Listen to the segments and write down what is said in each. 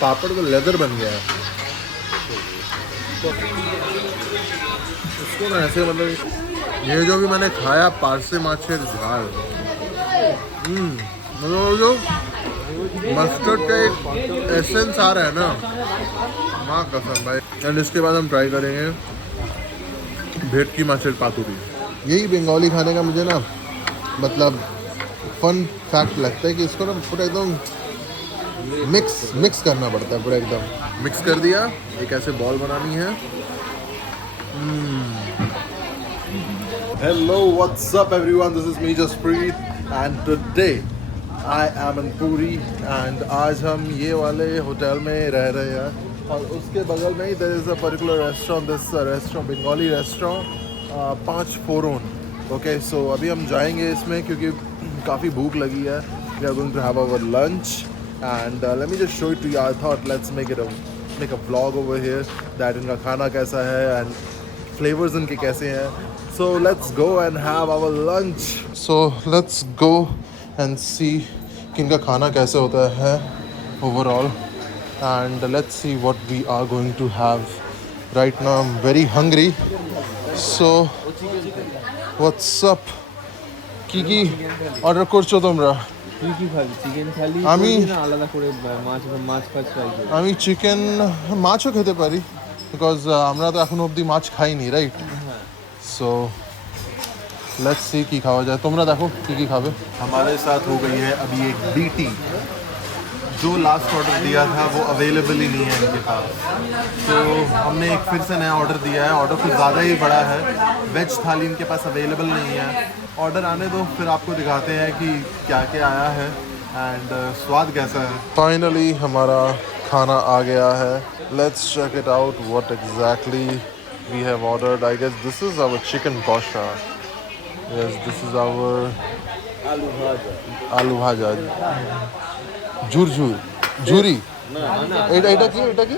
पापड़ तो लेदर बन गया है इसको ना ऐसे मतलब ये जो भी मैंने खाया पारसे माछेर झाल मतलब जो मस्टर्ड का एक एसेंस आ रहा है ना माँ कसम भाई। एंड इसके बाद हम ट्राई करेंगे भेटकी माछेर पातुरी। यही बंगाली खाने का मुझे ना मतलब फन फैक्ट लगता है कि इसको ना पूरा एकदम मिक्स करना पड़ता है पूरा एकदम मिक्स कर दिया। एक ऐसे बॉल बनानी है। Hello, what's up everyone? This is me Jaspreet and today I am in Puri and आज हम ये वाले होटल में रह रहे हैं और उसके बगल में ही there is a particular restaurant, this restaurant Bengali restaurant 5 Foron. Okay, so अभी हम जाएंगे इसमें क्योंकि काफ़ी भूख लगी है। We are going to have our lunch and let me just show it to you. I thought let's make a vlog over here that इनका खाना कैसा है and flavors इनके कैसे हैं. So let's go and have our lunch. So let's go and see कि इनका खाना कैसे होता है overall and let's see what we are going to have. Right now I'm very hungry. So what's up? কি কি অর্ডার করছো তোমরা? তুই কি খাবি? চিকেন খালি আমি না আলাদা করে মাছ ফাছ ফ্রাই করবি? আমি চিকেন মাছও খেতে পারি বিকজ আমরা তো এখনো অবধি মাছ খাইনি রাইট। সো लेट्स सी की खावा जाए। तुमरा देखो की खावे। हमारे साथ हो गई है अभी एक बीटी। जो लास्ट ऑर्डर दिया था वो अवेलेबल ही नहीं है इनके पास, तो हमने एक फिर से नया ऑर्डर दिया है। ऑर्डर कुछ ज़्यादा ही बड़ा है। वेज थाली इनके पास अवेलेबल नहीं है। ऑर्डर आने दो फिर आपको दिखाते हैं कि क्या क्या आया है एंड स्वाद कैसा है। फाइनली हमारा खाना आ गया है। Let's check it out what exactly we have ordered. I guess this is our chicken kosha. Yes, this is our aloo bhaja. ঝুরি এটা কি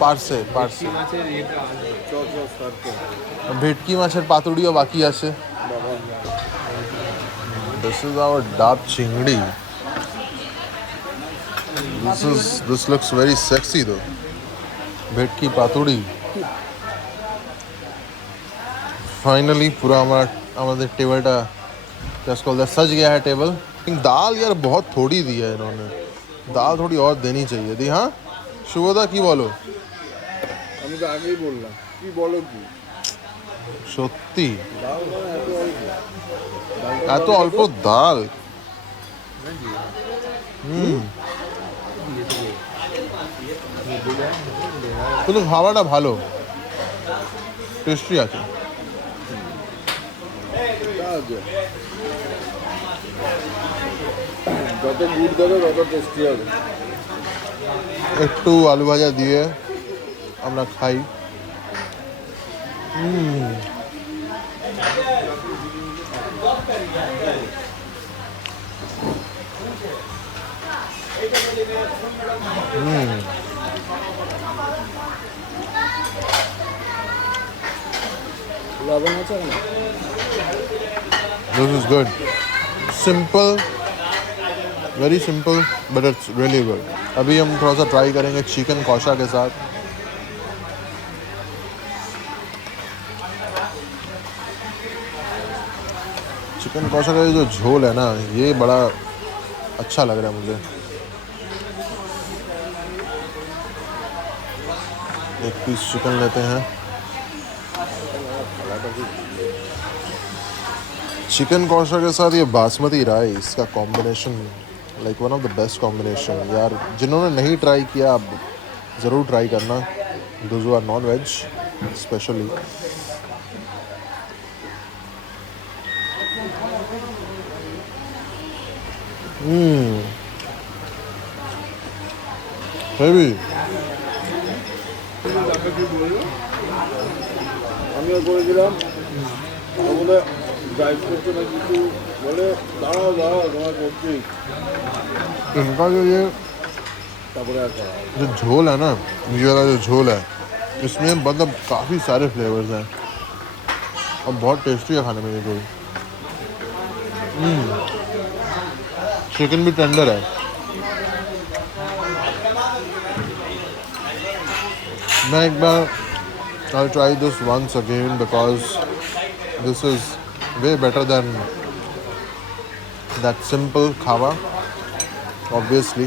পারসে ভেটকি মাছের পাতুড়িও বাকি আছে। This is our ডাব চিংড়ি। This looks very sexy though. ভেটকি পাতুড়ি। फाइनली पूरा हमारे टेबलटा जस्ट कॉल सज गया है टेबल। दाल यार बहुत थोड़ी दी है इन्होंने, दाल थोड़ी और देनी चाहिए थी। हाँ शुभदा की बोलो? আমি তো আগেই বললাম কি বলো কি সত্যি এত অল্প ডাল। কিন্তু খাবারটা ভালো, টেস্টি আছে। যত গুড় দেবে তত টেস্টি হবে। একটু আলু ভাজা দিয়ে আমরা খাই। লবণ আছে না? This is good. Simple, very simple, but it's really good. अभी हम थोड़ा सा ट्राई करेंगे चिकन कौशा के साथ। चिकन कौशा का जो झोल है ना ये बड़ा अच्छा लग रहा है मुझे। एक पीस चिकन लेते हैं। चिकन कौशा के साथ ये बासमती राइस का combination like one of the best combination. यार जिन्होंने नहीं ट्राई किया आप ज़रूर ट्राई करना, those who are non veg specially. Heavy. আমিও করে দিলাম বলে ড্রাইভ করতে না কিছু বলে দাঁড়াও তোমার করছি। इनका ये তারপরে আর जो झोल है ना, ये वाला जो झोल है इसमें मतलब काफ़ी सारे फ्लेवर्स हैं। और बहुत टेस्टी है खाने में ये कोई। चिकन भी टेंडर है। मैं एक बार I'll try this once again because this is way better than that simple khawa, obviously.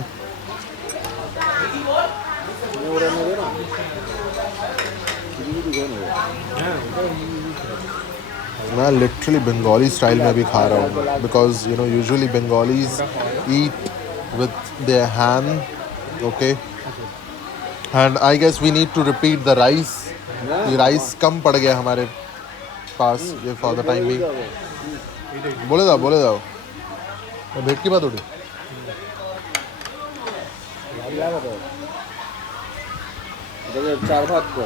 मैं लिटरली बंगाली स्टाइल में भी खा रहा हूँ because you know usually Bengalis eat with their hand, okay, and I guess we need to repeat the rice. ये rice कम पड़ गया हमारे पास ये फॉर द टाइम भी। बोले जाओ भेट की बात उठी। चार भात को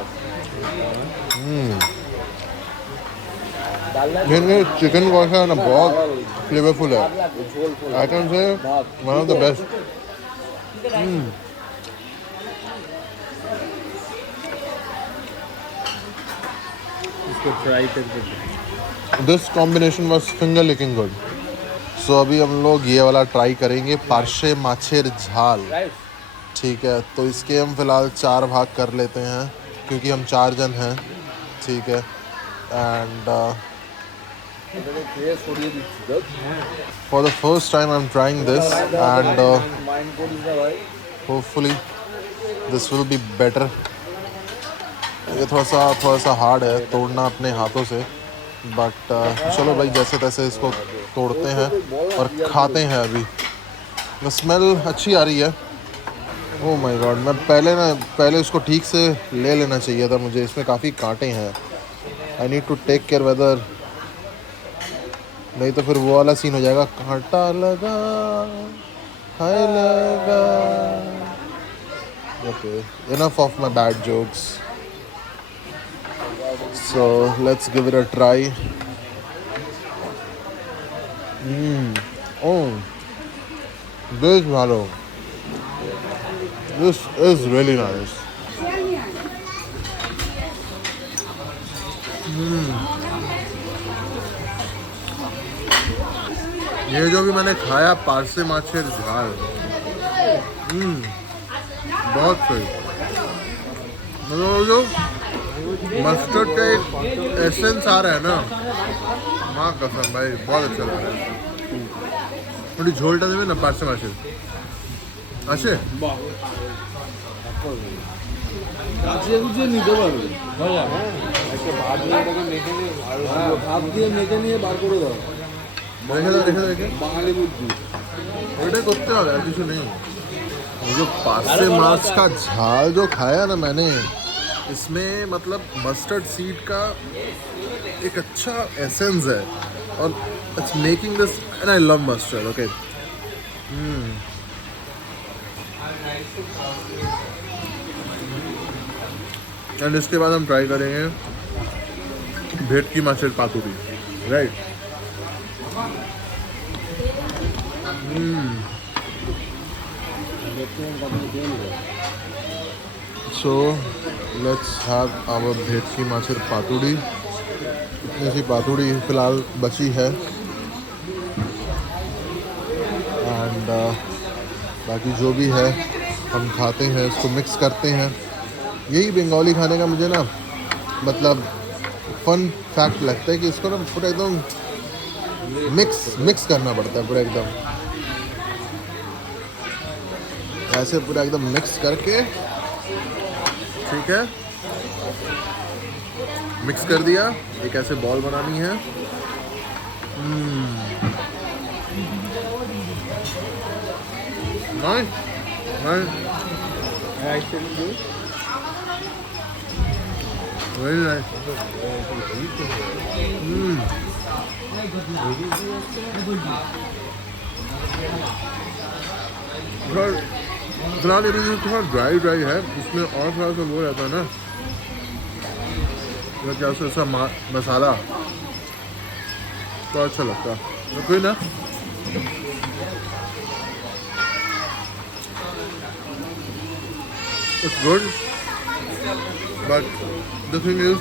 ये चिकन कौशा है ना बहुत फ्लेवरफुल है। I can say one of the best. इसको ट्राई करके this combination was finger licking good. So अभी हम लोग ये वाला ट्राई करेंगे, पार्शे माछेर झाल। ठीक है, तो इसके हम फिलहाल 4 भाग कर लेते हैं क्योंकि हम 4 जन हैं। ठीक है, and for the first time I am trying this and hopefully this will be better. ये थोड़ा सा हार्ड है तोड़ना अपने हाथों से, बट चलो भाई जैसे तैसे इसको तोड़ते हैं और खाते हैं। अभी स्मेल अच्छी आ रही है। ओह माय गॉड, मैं पहले उसको ठीक से ले लेना चाहिए था मुझे। इसमें काफ़ी कांटे हैं। I need to take care whether, नहीं तो फिर वो वाला सीन हो जाएगा, कांटा लगा हाय लगा। Okay, enough of my bad jokes, so let's give it a try. Oh, this bhalo, this is really nice. ये जो भी मैंने खाया पार्से माछेर झाल, बहुत सही। मतलब जो मस्टर्ड का एक एसेंस आ रहा है ना, माँ कसम भाई बहुत अच्छा लग रहा है। थोड़ी झोलटा देवे ना पार्से माछेर আছে গুছিয়ে নিতে পারবে। একটা ভাত দিয়ে এটাকে মেখে নিয়ে ভাত দিয়ে মেখে নিয়ে বার করে দাও। রেখে বাঙালি বুদ্ধি ওইটাই করতে হবে, আর কিছু নেই। वो जो पार्से माछ का झाल जो खाया ना मैंने, इसमें मतलब मस्टर्ड सीड का एक अच्छा एसेंस है और it's making this, and I love mustard. Okay, and इसके बाद हम ट्राई करेंगे bhetki macher paturi, right. So let's have our bhetki macher पातुड़ी। इतनी सी पातुड़ी फ़िलहाल बची है एंड बाकी जो भी है हम खाते हैं, इसको मिक्स करते हैं। यही बंगाली खाने का मुझे ना मतलब फन फैक्ट लगता है कि इसको ना पूरा एकदम मिक्स करना पड़ता है, पूरा एकदम ऐसे पूरा एकदम मिक्स करके। ठीक है, मिक्स कर दिया, एक ऐसे बॉल बनानी है। Nice nice, very nice. फिलहाल ये भी थोड़ा ड्राई है, इसमें और थोड़ा सा वो रहता है ना, क्या उसका मसाला तो अच्छा लगता है, कोई ना। It's good, but the thing is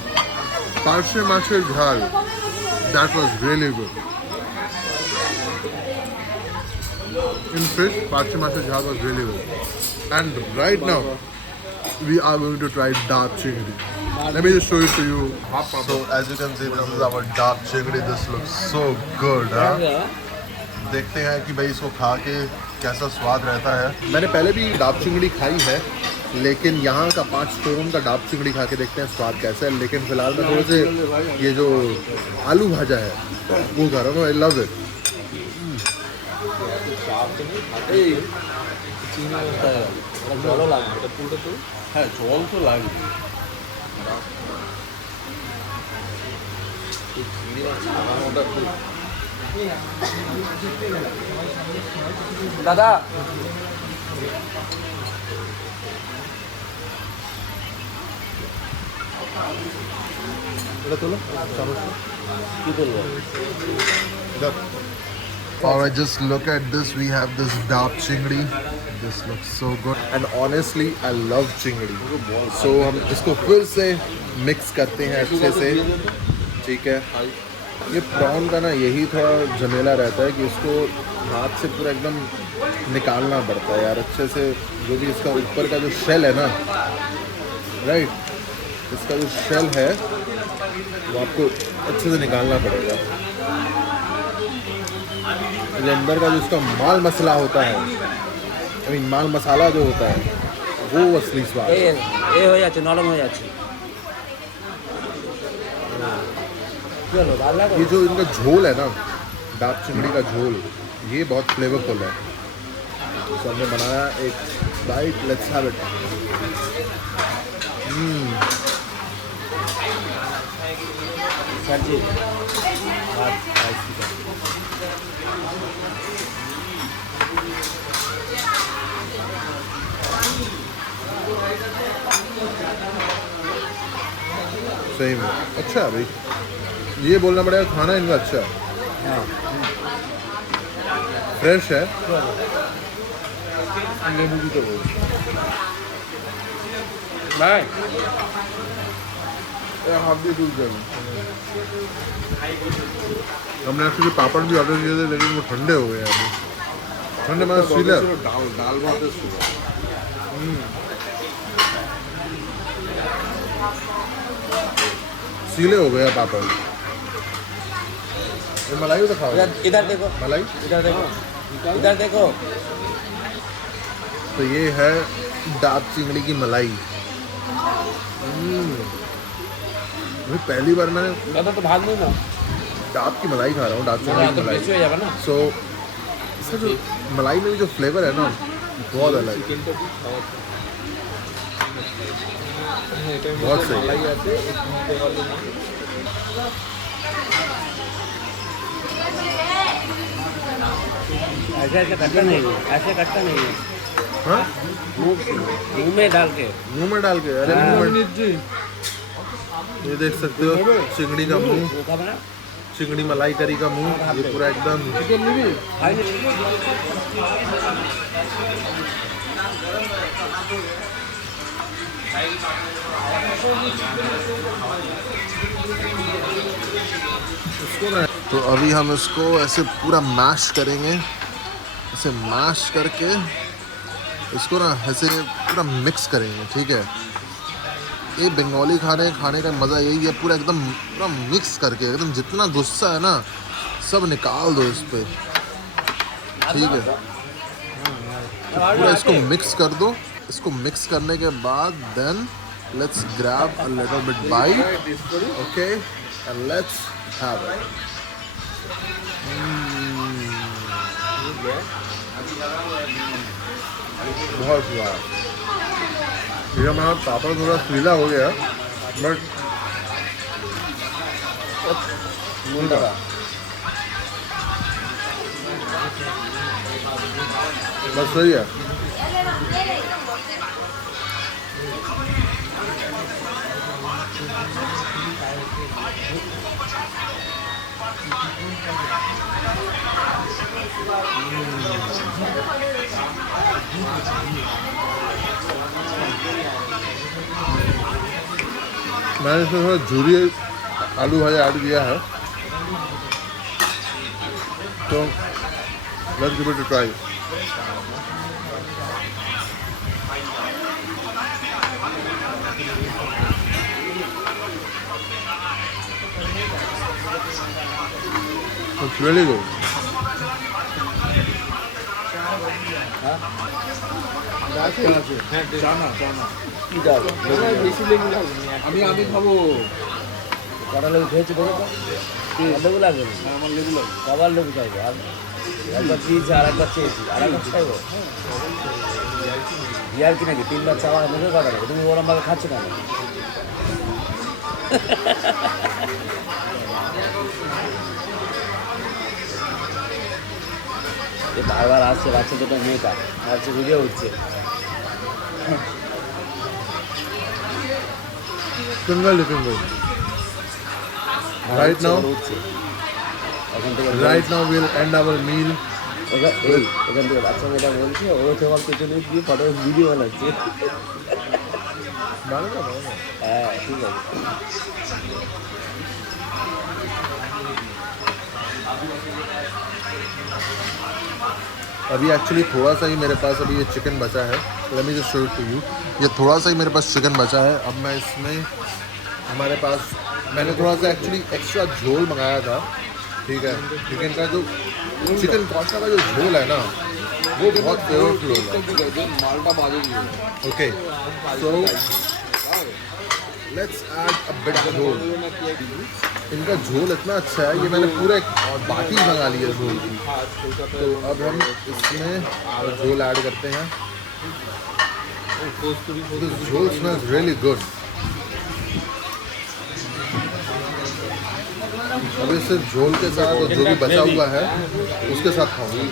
parshe macher jhal, that was really good. In fish, Parsee macher झाल was really good. And right now, we are going to try dark chingri. Let me just show it to you. So as you can see, this is our dark chingri. This looks so good. Huh? देखते हैं कि भाई इसको खा के कैसा स्वाद रहता है. मैंने पहले भी डाब चिंगड़ी खाई है, लेकिन यहाँ का 5 शोरूम का डाब चिंगड़ी खा के देखते हैं स्वाद कैसा है. लेकिन फिलहाल मैं थोड़े से ये जो आलू भाजा है वो खा रहा हूँ. I love it. হ্যাঁ জল তো লাগে দাদা এটা তোলো চামচটা. কি বলবো Alright, just look at this. We have this dab chingdi. This looks so good. And honestly, I love chingdi. So हम इसको फिर से मिक्स करते हैं अच्छे से. ठीक है. ये प्रॉन का ना यही थोड़ा झमेला रहता है कि इसको हाथ से पूरा एकदम निकालना पड़ता है यार अच्छे से. जो भी इसका ऊपर का जो शेल है ना, राइट, इसका जो शेल है वो आपको अच्छे से निकालना पड़ेगा. जो अंदर का जो इसका माल मसाला होता है, आई मीन माल मसाला जो होता है वो असली स्वाद है. এ হয়ে যাচ্ছে নরম হয়ে যাচ্ছে चलो डाल ये जो इनका झोल है ना, डाब चिंगड़ी का झोल, ये बहुत फ्लेवरफुल है. तो हमने बनाया एक bite. Let's have it. Sir ji सही में अच्छा है भाई. ये बोलना पड़ेगा खाना इनका अच्छा है. फ्रेश है. नींबू भी तो बोल भाई हाफ भी दूध देना. हमने एक्चुअली पापड़ भी ऑर्डर किए थे, लेकिन वो ठंडे हो गए अभी. ठंडे मतलब सीलर. ডাল ভাতের सीले हो गया पापड़. ये मलाई तो खाओ. इधर देखो मलाई. इधर देखो इधर देखो तो ये है डाब चिंगड़ी की मलाई. भाई पहली बार मैंने दादा तो भाग नहीं ना डाब की मलाई खा रहा हूँ. डाब चिंगड़ी की तो मलाई. पीछे हो जाएगा ना सो इसका जो मलाई में भी जो फ्लेवर है ना बहुत अलग है. बहुत सही. ऐसे ऐसे कटता नहीं है ऐसे कटता नहीं है हाँ मुंह में डाल के मुंह में डाल के. अरे मुंह में ये देख सकते हो चिंगड़ी का मुंह, चिंगड़ी मलाई करी का मुंह. ये पूरा एकदम इसको ना. तो अभी हम इसको ऐसे पूरा मैश करेंगे. ऐसे मैश करके इसको ना ऐसे पूरा मिक्स करेंगे. ठीक है. ये बंगाली खाने का मज़ा यही है. पूरा एकदम पूरा मिक्स करके एकदम जितना गुस्सा है ना सब निकाल दो इस पे. ठीक है. तो पूरा इसको मिक्स कर दो. इसको मिक्स करने के बाद then let's grab a little bit bite. Okay and let's have it. बहुत स्वाद. ये हमारा पापड़ थोड़ा सीला हो गया बट बस सही है. मैंने इसमें थोड़ा झूरी आलू भाजा ऐड किया है, तो let's give it a try. It's really good. চানা চানা কি ডাল বেশি লেবু লাগবে আমি খাবো। কটা লেবু খেয়েছি বলো তো আর লেবু লাগবে না হ্যাঁ, আমার লেবু লাগবে। সবার লেবু চাইবো আর একবার দিয়েছি আর একবার চেয়েছি আর একবার চাইবো ইয়ার কি নাকি তিনবার চাওয়া নেবে কটা নেবে তুমি ওরমভাবে খাচ্ছ না বারবার আসছে বাচ্চা দুটো মেয়েটা আসছে ভিডিও উঠছে Finger good. Right now, উঠছে এখন থেকে right now we'll end our meal. এখান থেকে বাচ্চা মেয়েটা বলছে ও তোমার পেছনে দিয়ে ফটো ভিডিও বানাচ্ছে হ্যাঁ ঠিক আছে अभी एक्चुअली थोड़ा सा ही मेरे पास अभी ये चिकन बचा है। Let me just show it to you. ये थोड़ा सा ही मेरे पास चिकन बचा है। अब मैं इसमें हमारे पास मैंने थोड़ा सा एक्चुअली एक्स्ट्रा झोल मंगाया था, ठीक है। चिकन का जो चिकन कौसा का जो झोल है ना वो बहुत फ्लेवरफुल होता है। মালটা বাজে দিয়ে okay so let's add a bit झोल। इनका झोल इतना अच्छा है, ये मैंने पूरा एक बाटी मंगा ली है झोल की। तो अब हम इसमें झोल ऐड करते हैं। This झोल smells really good। अभी सिर्फ झोल के साथ और जो भी बचा हुआ है उसके साथ खाऊंगा।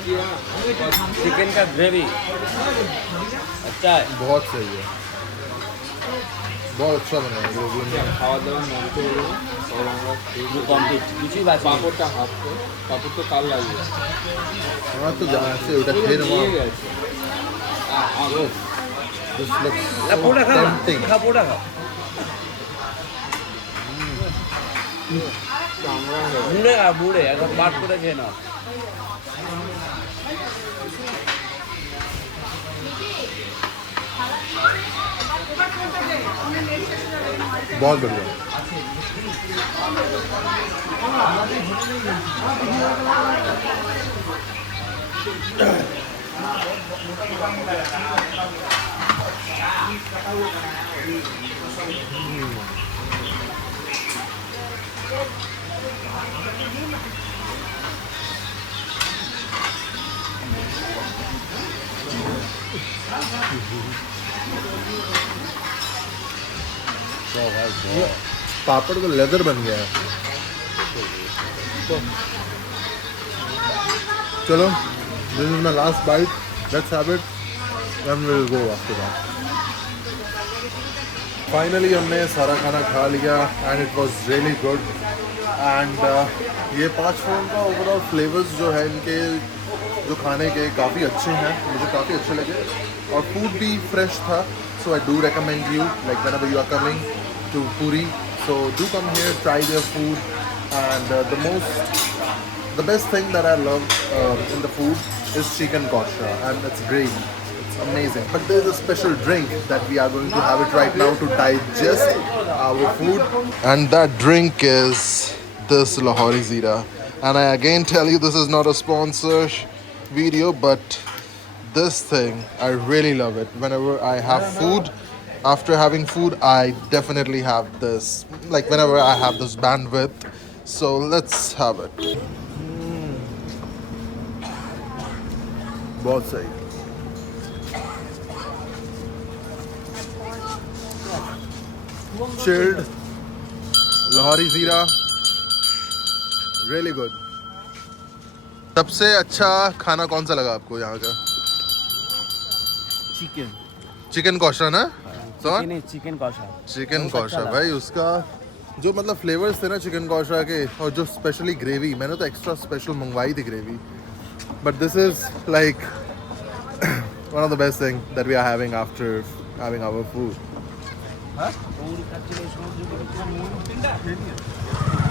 चिकन का ग्रेवी अच्छा है बहुत सही है, बहुत अच्छा बना है ग्रेवी। খাওয়া দাওয়া নষ্ট হলো না। সব আমরা খেয়ে পুরো কমপ্লিট কিছুই বাকি নেই। পাঁপড়টা হাফতে পাঁপড় তো কাল লাগবে हाँ तो जहाँ से उठा खेर নিয়ে গেছে This looks না so পোড়া খাও না tempting। খা পোড়া খাও আমরা মুড়ে খা মুড়ে একদম বাট করে খেয়ে নাও बहुत बढ़िया। पापड़ तो लेदर बन गया है। चलो this is my last bite, let's have it then we will go after that. Finally हमने सारा खाना खा लिया and it was really good. And ये 5 फोन का ओवरऑल फ्लेवर्स जो है इनके जो खाने के काफ़ी अच्छे हैं, मुझे काफ़ी अच्छे लगे और फूड भी फ्रेश था। So I do recommend you, like whenever you are coming to Puri, so do come here, try their food. And the best thing that I love in the food is chicken kosher and its gravy. It's amazing. But there is a special drink that we are going to have it right now to digest our food, and that drink is this Lahori Zira. And I again tell you, this is not a sponsor video, but this thing I really love it. Whenever I have food, after having food I definitely have this, like whenever I have this bandwidth. So let's have it. बहुत सही। Chilled Lahori Zira, really good। सबसे अच्छा खाना कौन सा लगा आपको यहाँ का? चिकन चिकन कौशा ना? चिकन चिकन कौशा चिकन बहुत कौशा अच्छा भाई, उसका जो मतलब फ्लेवर्स थे ना चिकन कौशा के, और जो स्पेशली ग्रेवी, मैंने तो एक्स्ट्रा स्पेशल मंगवाई थी gravy. But this is like one of the best thing that we are having after having our food. হ্যাঁ মৌরি খাচ্ছিল সমুদ্র খেয়ে নিয়ে